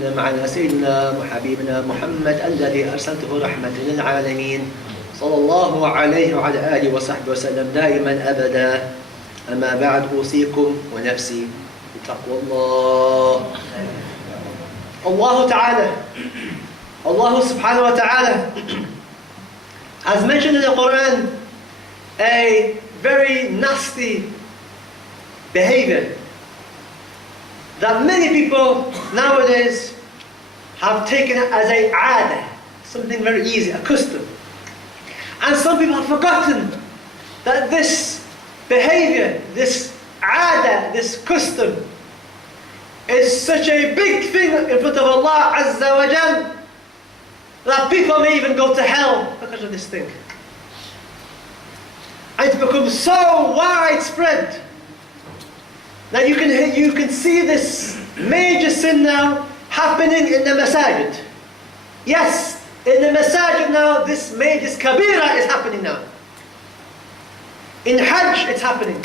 معنا سيدنا وحبيبنا محمد الذي أرسلته رحمة للعالمين صلى الله عليه وعلى آله وصحبه وسلم دائما أبدا. أما بعد أوصيكم ونفسي بتقوى الله. Allah subhanahu wa ta'ala has mentioned in the Quran a very nasty behavior that many people nowadays have taken as a aada, something very easy, a custom. And some people have forgotten that this behavior, this aada, this custom, is such a big thing in front of Allah Azza wa Jal that people may even go to hell because of this thing. And it's become so widespread that you can see this major sin now happening in the masajid. Yes, in the masajid now, this major kabira is happening now. In Hajj, it's happening.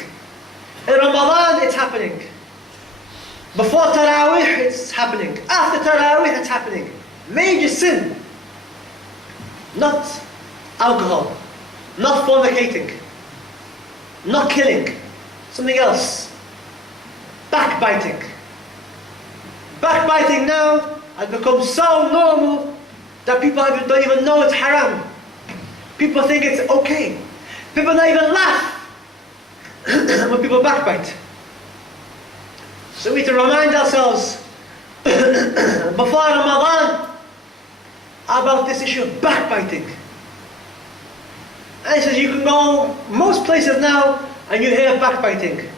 In Ramadan, it's happening. Before Taraweeh, it's happening. After Taraweeh, it's happening. Major sin. Not alcohol, not fornicating, not killing, something else. Backbiting. Backbiting now has become so normal that people don't even know it's haram. People think it's okay. People don't even laugh when people backbite. So we need to remind ourselves before Ramadan about this issue of backbiting. And he says you can go most places now and you hear backbiting.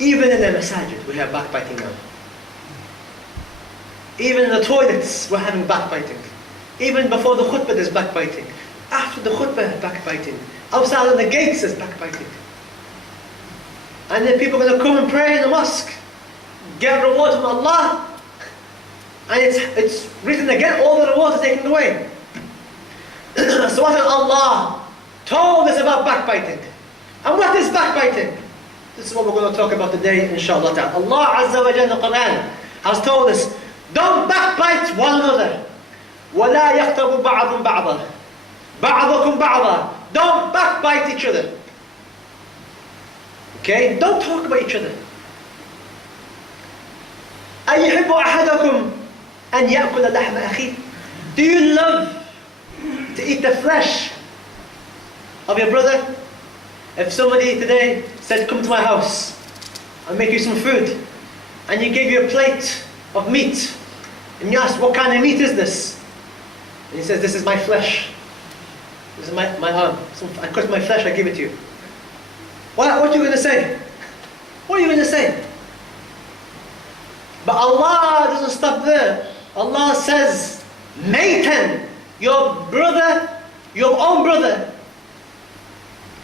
Even in the masajid we have backbiting now. Even in the toilets we're having backbiting. Even before the khutbah there's backbiting. After the khutbah, backbiting. Outside on the gates there's backbiting. And then people are going to come and pray in the mosque, get reward from Allah, and it's written again, all the rewards are taken away. So what has Allah told us about backbiting? And what is backbiting? This is what we're going to talk about today, inshallah ta'ala. Allah Azza wa Jalla in the Quran has told us, don't backbite one another. وَلَا يَغْتَبُ بَعْضٌ بَعْضًا بَعْضُكُمْ بَعْضًا. Don't backbite each other. Okay? Don't talk about each other. أَيُحِبُّ أَحَدَكُمْ أَنْ يَأْكُلَ لَحْمَ أَخِيهِ. Do you love to eat the flesh of your brother? If somebody today said, come to my house, I'll make you some food, and he gave you a plate of meat, and you asked, what kind of meat is this? And he says, this is my flesh. This is my arm. So I cut my flesh, I give it to you. What are you going to say? What are you going to say? But Allah doesn't stop there. Allah says, Maytan, your brother, your own brother,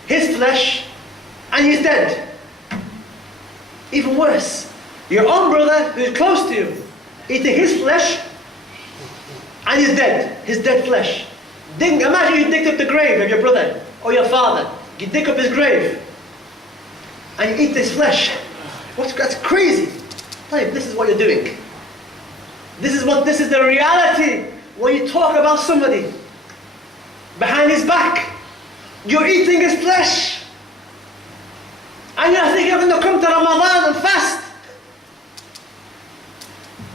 his flesh, and he's dead. Even worse, your own brother who's close to you, eating his flesh, and he's dead, his dead flesh. Imagine you dig up the grave of your brother or your father. You dig up his grave, and you eat his flesh. That's crazy. This is what you're doing. This is the reality when you talk about somebody behind his back. You're eating his flesh. And you think you're going to come to Ramadan and fast.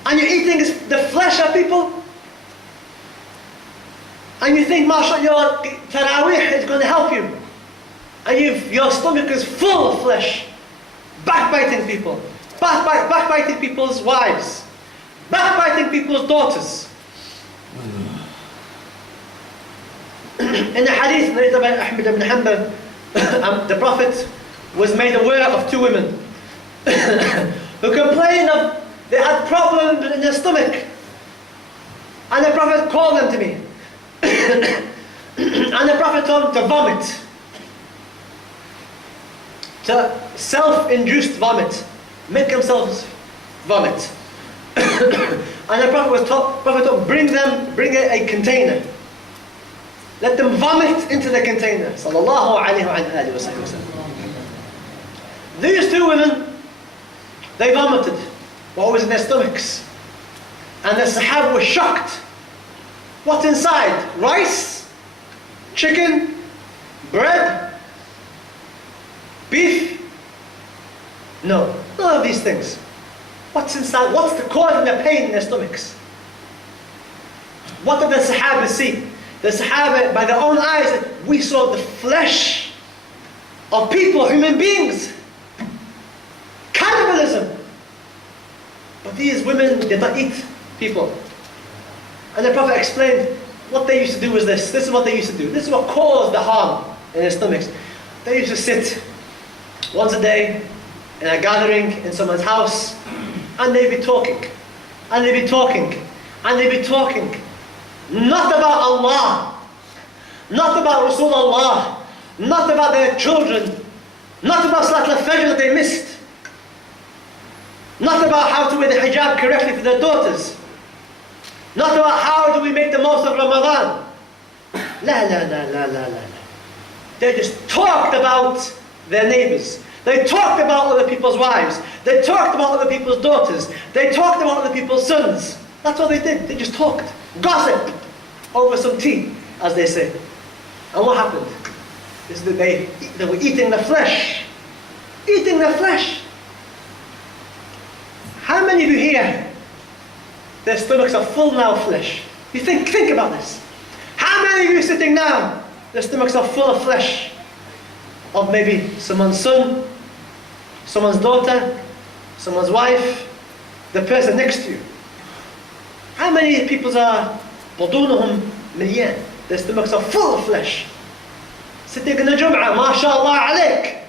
And you're eating the flesh of people. And you think, mashallah, your Taraweeh is going to help you. And your stomach is full of flesh. Backbiting people. Backbiting people's wives. Backbiting people's daughters. In the hadith narrated by Ahmad ibn Hanbal, the Prophet was made aware of two women who complained of they had problems in their stomach. And the Prophet called them to me. And the Prophet told them to vomit. To self-induced vomit. Make themselves vomit. And the Prophet told bring a container. Let them vomit into the container. Sallallahu alayhi wa sallam. These two women, they vomited what was in their stomachs. And the Sahaba were shocked. What's inside? Rice? Chicken? Bread? Beef? No, none of these things. What's inside? What's the causing the pain in their stomachs? What did the Sahaba see? The Sahaba, by their own eyes, we saw the flesh of people, human beings. Cannibalism. But these women did not eat people. And the Prophet explained what they used to do was this. This is what they used to do. This is what caused the harm in their stomachs. They used to sit once a day in a gathering in someone's house, and they'd be talking, and they'd be talking, and they'd be talking. Not about Allah, not about Rasulullah, not about their children, not about Salat al-Fajr that they missed, not about how to wear the hijab correctly for their daughters, not about how do we make the most of Ramadan. La la la la la la. They just talked about their neighbors. They talked about other people's wives. They talked about other people's daughters. They talked about other people's sons. That's all they did. They just talked. Gossip over some tea, as they say. And what happened? Is that they were eating the flesh. Eating the flesh. How many of you here, their stomachs are full now of flesh? You think about this. How many of you sitting now, their stomachs are full of flesh? Of maybe someone's son, someone's daughter, someone's wife, the person next to you. How many people's are بطونهم مليان? Their stomachs are full of flesh. Sitting in the Jum'ah, MashaAllah alayk.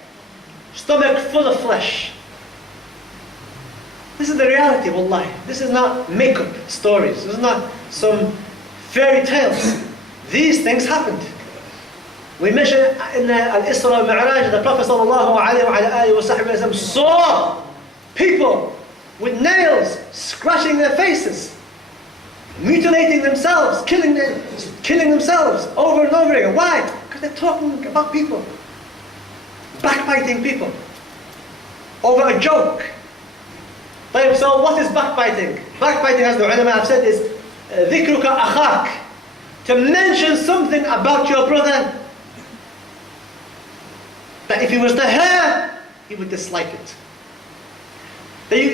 Stomach full of flesh. This is the reality, wallahi. This is not make-up stories. This is not some fairy tales. These things happened. We mentioned in Al-Isra al-Mi'raj, the Prophet ﷺ saw people with nails scratching their faces, mutilating themselves, killing themselves over and over again. Why? Because they're talking about people, backbiting people over a joke. So what is backbiting? Backbiting, as the ulama have said, is ذِكْرُكَ أَخَاكَ, to mention something about your brother that if he was to hear, he would dislike it.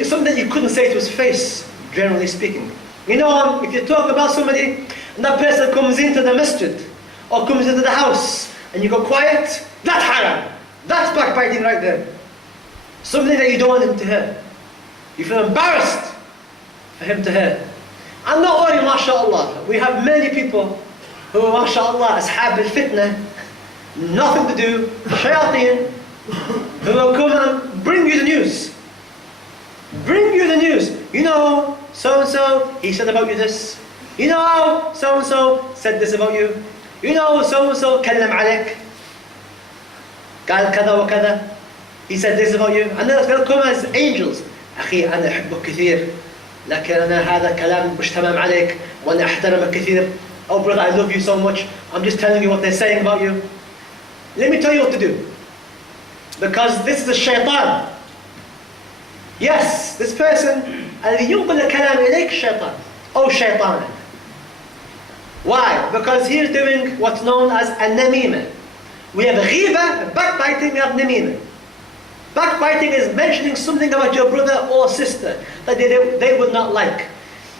Something that you couldn't say to his face, generally speaking. You know, if you talk about somebody and that person comes into the masjid or comes into the house and you go quiet, that's haram. That's backbiting right there. Something that you don't want him to hear. You feel embarrassed for him to hear. And not only, mashallah, we have many people who are, mashallah, ashab al-fitnah, nothing to do, shayateen, who will come and bring you the news. Bring you the news. You know, so-and-so, he said about you this. You know, so-and-so said this about you. You know, so-and-so, kallam alayk. قال كذا وكذا. He said this about you. And they'll come as angels. أخي أنا أحبك كثير. لكن أنا هذا كلام مش تمام عليك. وأنا أحترمك كثير. Oh brother, I love you so much. I'm just telling you what they're saying about you. Let me tell you what to do. Because this is a shaitan. Yes, this person, الذي ينقل الكلام إليك شيطان. أو شيطانا. Why? Because he's doing what's known as النميمة. We have ghiba, backbiting, we have namima. Backbiting is mentioning something about your brother or sister that they would not like.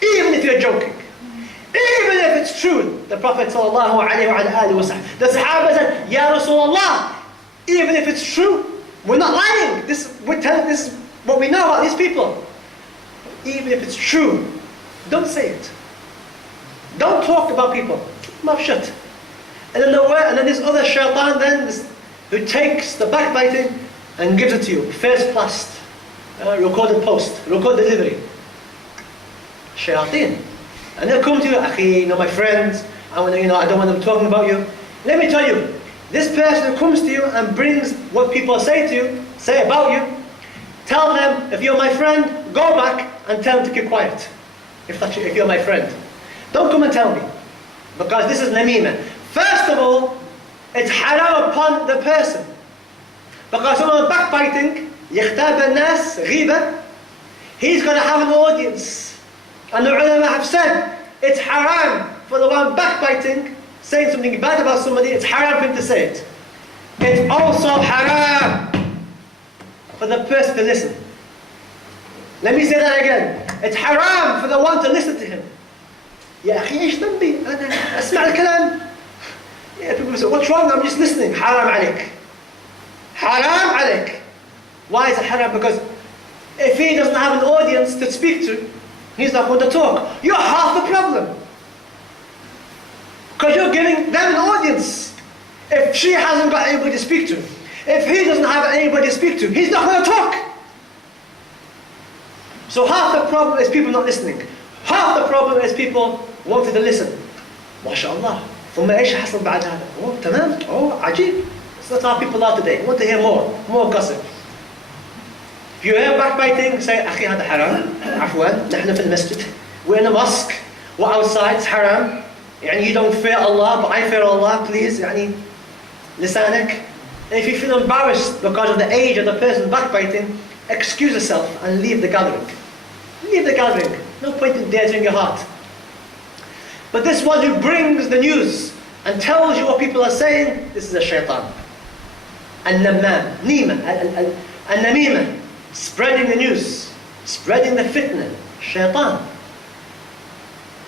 Even if you're joking. Even if it's true. The Prophet ﷺ, the Sahaba said, Ya Rasulullah, even if it's true, we're not lying. We're telling this is what we know about these people. Even if it's true, don't say it. Don't talk about people. Keep them up shut. And then this other shaitan then, who takes the backbiting and gives it to you. First class, recorded post, recorded delivery. Shayateen. And they'll come to you, Akhi, my friends, I don't want them talking about you. Let me tell you, this person who comes to you and brings what people say about you, tell them, if you're my friend, go back and tell them to keep quiet. If you're my friend. Don't come and tell me. Because this is namima. First of all, it's haram upon the person. Because someone backbiting, يختاب الناس غيبة, he's going to have an audience. And the ulama have said, it's haram for the one backbiting, saying something bad about somebody, it's haram for him to say it. It's also haram for the person to listen. Let me say that again. It's haram for the one to listen to him. يا أخي إيش ذنبي؟ أنا أسمع الكلام. Yeah, people say, what's wrong? I'm just listening. حرام عليك. حرام عليك. Why is it haram? Because if he doesn't have an audience to speak to, he's not going to talk. You're half the problem. Because you're giving them an audience. If she hasn't got anybody to speak to, if he doesn't have anybody to speak to, he's not going to talk. So half the problem is people not listening. Half the problem is people wanting to listen. ما شاء الله. ثم ايش حصل بعد هذا؟ Oh, تمام. Oh, عجيب. So that's how people are today. Want to hear more gossip. If you hear backbiting, say أخي هذا حرام. عفوا. نحن في المسجد. We're in a mosque. We're outside. It's haram. يعني you don't fear Allah, but I fear Allah. Please. يعني لسانك. And if you feel embarrassed because of the age of the person backbiting, excuse yourself and leave the gathering. Leave the gathering. No point in daring your heart. But this one who brings the news and tells you what people are saying, this is a shaitan. Al-Namam, Nima, Al-Namima, spreading the news, spreading the fitna, shaitan.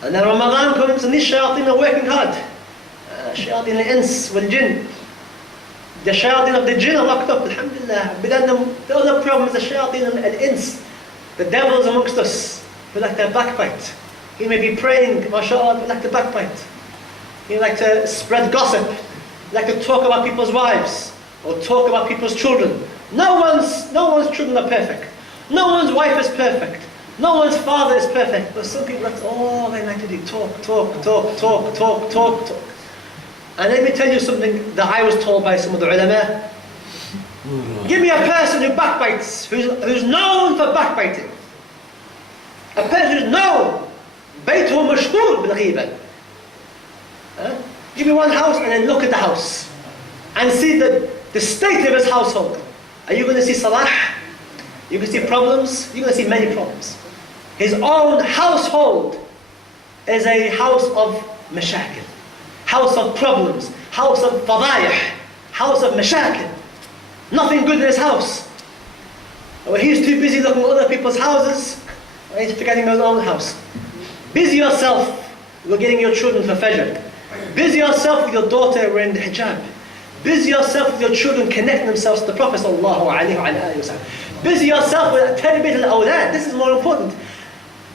And then Ramadan comes and these shayateen are working hard. Shayateen al-ins wal-jinn. The shayateen of the jinn are locked up, alhamdulillah. But then the other problem is the shayateen al-ins. The devils amongst us, who like to backbite. He may be praying, mashallah, but like to backbite. He like to spread gossip, like to talk about people's wives, or talk about people's children. No one's children are perfect. No one's wife is perfect. No one's father is perfect. But some people, that's all they like to do. Talk. And let me tell you something that I was told by some of the ulama. Give me a person who backbites, who's known for backbiting. A person who's known. بيته مشهور بالغيبة. Give me one house and then look at the house. And see the state of his household. Are you going to see salah? You can see problems. You're going to see many problems. His own household is a house of mashakil. House of problems. House of fadayah. House of mashakil. Nothing good in his house. He's too busy looking at other people's houses. He's forgetting his own house. Busy yourself with getting your children for Fajr. Busy yourself with your daughter wearing the hijab. Busy yourself with your children connecting themselves to the Prophet sallallahu alaihi wasallam. Busy yourself with tarbiyat al-awlad. This is more important.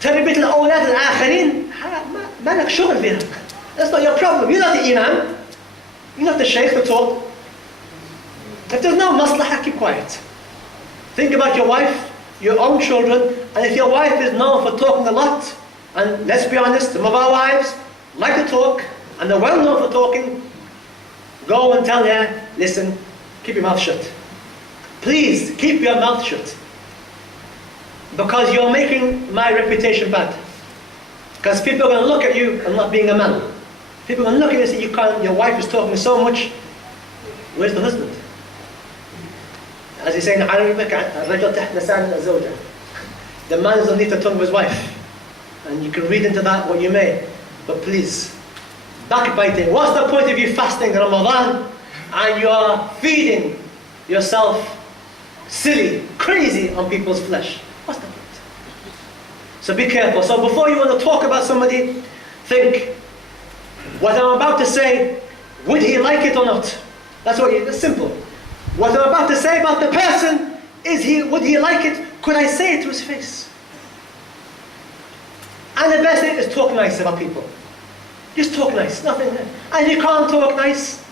Tarbiyat al-awlad al-akharin. ما لك شغل فيها. That's not your problem. You're not the imam. You're not the shaykh to talk. If there's no maslahah, keep quiet. Think about your wife, your own children, and if your wife is known for talking a lot, and let's be honest, some of our wives like to talk, and they're well known for talking, go and tell her, listen, keep your mouth shut. Please, keep your mouth shut. Because you're making my reputation bad. Because people are going to look at you and not being a man. People are going to look at you and say, you can't, your wife is talking so much, where's the husband? As he's saying, the man is underneath the tongue of his wife. And you can read into that what you may. But please, backbiting. What's the point of you fasting in Ramadan and you are feeding yourself silly, crazy on people's flesh? What's the point? So be careful. So before you want to talk about somebody, think, what I'm about to say, would he like it or not? That's simple. What I'm about to say about the person, would he like it? Could I say it to his face? And the best thing is talk nice about people. Just talk nice, nothing. And you can't talk nice,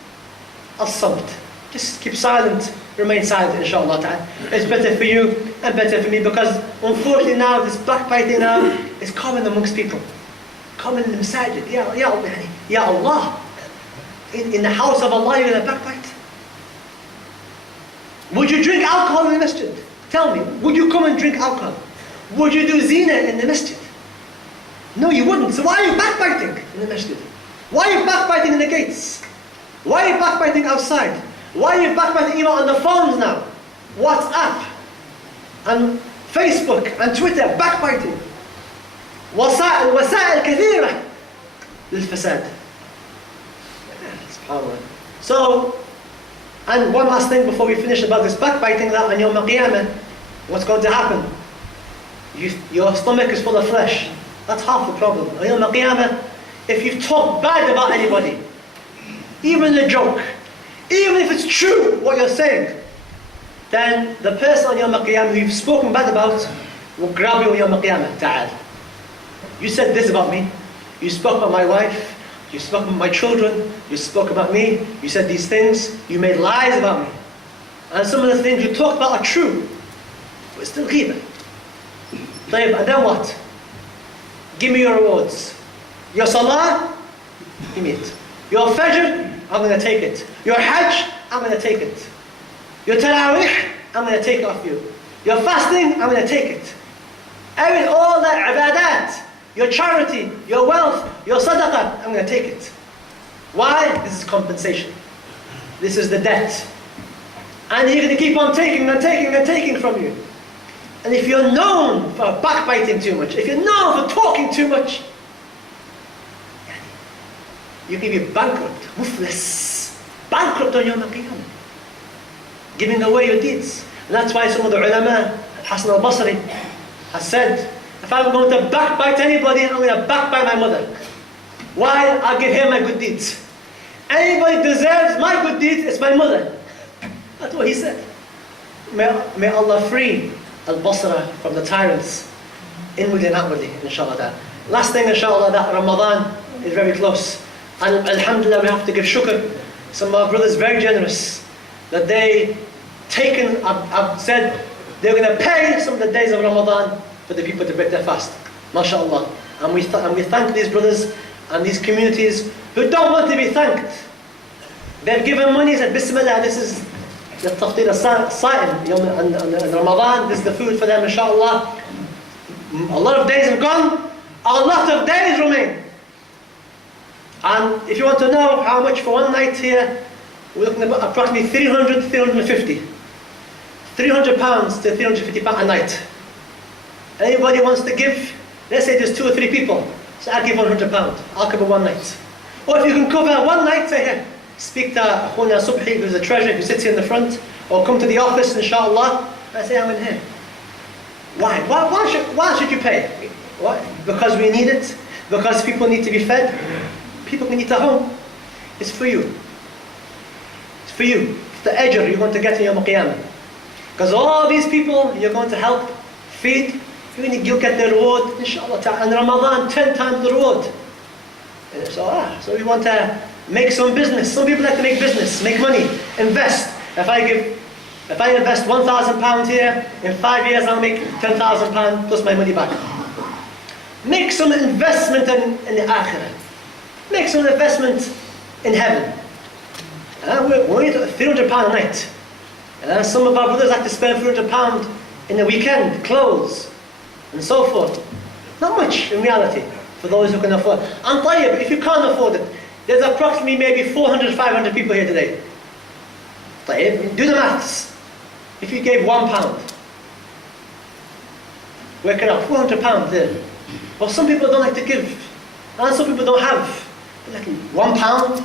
as-samt. Just keep silent, remain silent, inshallah ta'ala. It's better for you and better for me because unfortunately now, this backbiting now is common amongst people. Common in the masajid. Ya Allah. In the house of Allah, you're going to backbite. Would you drink alcohol in the masjid? Tell me, would you come and drink alcohol? Would you do zina in the masjid? No, you wouldn't. So why are you backbiting in the masjid? Why are you backbiting in the gates? Why are you backbiting outside? Why are you backbiting even on the phones now? WhatsApp and Facebook and Twitter, backbiting. وسائل كثيرة للفساد. SubhanAllah. So, and one last thing before we finish about this backbiting, that on Yawm al-Qiyamah, what's going to happen? Your stomach is full of flesh. That's half the problem. On Yawm al-Qiyamah, if you've talked bad about anybody, even a joke, even if it's true what you're saying, then the person on Yawm al-Qiyamah who you've spoken bad about will grab you on Yawm al-Qiyamah. Ta'al. You said this about me. You spoke about my wife. You spoke about my children. You spoke about me. You said these things. You made lies about me. And some of the things you talked about are true, but it's still ghibah. And then what? Give me your rewards. Your salah, give me it. Your fajr, I'm going to take it. Your hajj, I'm going to take it. Your tarawih, I'm going to take it off you. Your fasting, I'm going to take it. All that ibadat, your charity, your wealth, your sadaqah, I'm going to take it. Why? This is compensation. This is the debt. And you're going to keep on taking and taking and taking from you. And if you're known for backbiting too much, if you're known for talking too much, you can be bankrupt, muflis, bankrupt on Yawm al-Qiyamah, giving away your deeds. And that's why some of the ulama, Hasan al-Basri, has said, if I'm going to backbite anybody, I'm going to backbite my mother. Why? I'll give her my good deeds. Anybody deserves my good deeds, it's my mother. That's what he said. May Allah free al-Basra from the tyrants, inwardly and outwardly, inshallah. Last thing, inshallah, that Ramadan is very close. And alhamdulillah, we have to give shukr. Some of our brothers very generous that they I've said they're going to pay some of the days of Ramadan for the people to break their fast. MashaAllah. And we thank these brothers and these communities who don't want to be thanked. They've given money, said Bismillah, this is the taftir as-sa'im in Ramadan, this is the food for them, inshallah. A lot of days have gone, a lot of days remain. And if you want to know how much for one night here, we're looking at approximately 300 to 350. 300 pounds to 350 pounds a night. Anybody wants to give, let's say there's 2 or 3 people, so I'll give 100 pounds, I'll cover one night. Or if you can cover one night, say here, speak to Akhuna Subhi, who's the treasurer, who sits here in the front, or come to the office, inshallah, and say, I'm in here. Why? Why should you pay? Why? Because we need it? Because people need to be fed? People need a home. It's for you. It's for you. It's the ajr you're going to get in Yawm al-Qiyamah. Because all these people you're going to help, feed, you'll get the reward, inshallah. And Ramadan, 10 times the reward. So we want to make some business. Some people like to make business, make money, invest. If I invest £1,000 here, in 5 years I'll make £10,000 plus my money back. Make some investment in the akhirah. Make some investment in heaven. We're only £300 a night. Some of our brothers like to spend £300 in the weekend, clothes, and so forth. Not much in reality, for those who can afford. And tayyib, if you can't afford it, there's approximately maybe 400, 500 people here today. Tayyib, do the maths. If you gave £1, work it out, £400 there. But some people don't like to give, and some people don't have. Like £1.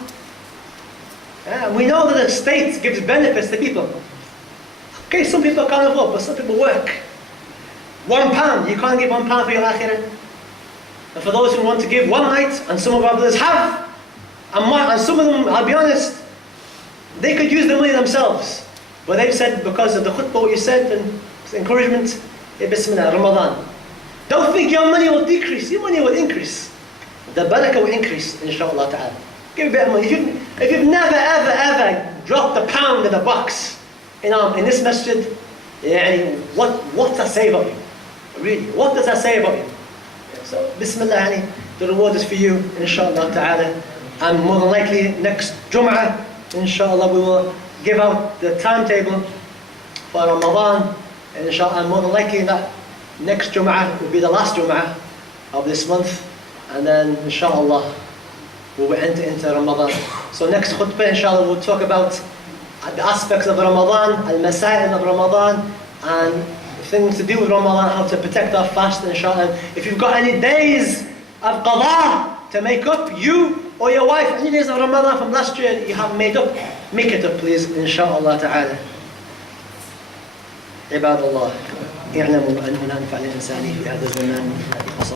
We know that the state gives benefits to people. Okay, some people can't afford, but some people work. £1, you can't give £1 for your akhirah. And for those who want to give one night, and some of our brothers have, and some of them, I'll be honest, they could use the money themselves. But they've said, because of the khutbah what you said, and encouragement, Bismillah, Ramadan. Don't think your money will decrease, your money will increase. The barakah will increase, inshaAllah ta'ala. Give a bit of money. If you've never, ever dropped a pound in a box in this masjid, what does that say about you? Really, what does that say about you? So, Bismillah, the reward is for you, inshaAllah ta'ala. And more than likely, next Jum'ah, inshaAllah, we will give out the timetable for Ramadan. And inshaAllah, more than likely, that next Jum'ah will be the last Jum'ah of this month. And then, inshaAllah, we will enter into Ramadan. So next khutbah, inshaAllah, we'll talk about the aspects of Ramadan, al-masail of Ramadan, and things to do with Ramadan, how to protect our fast, inshallah. If you've got any days of qada to make up, you or your wife, any days of Ramadan from last year you have made up, make it up please, inshallah ta'ala. عباد الله اعلموا أنه لا نفع للإنسان في هذا الزمان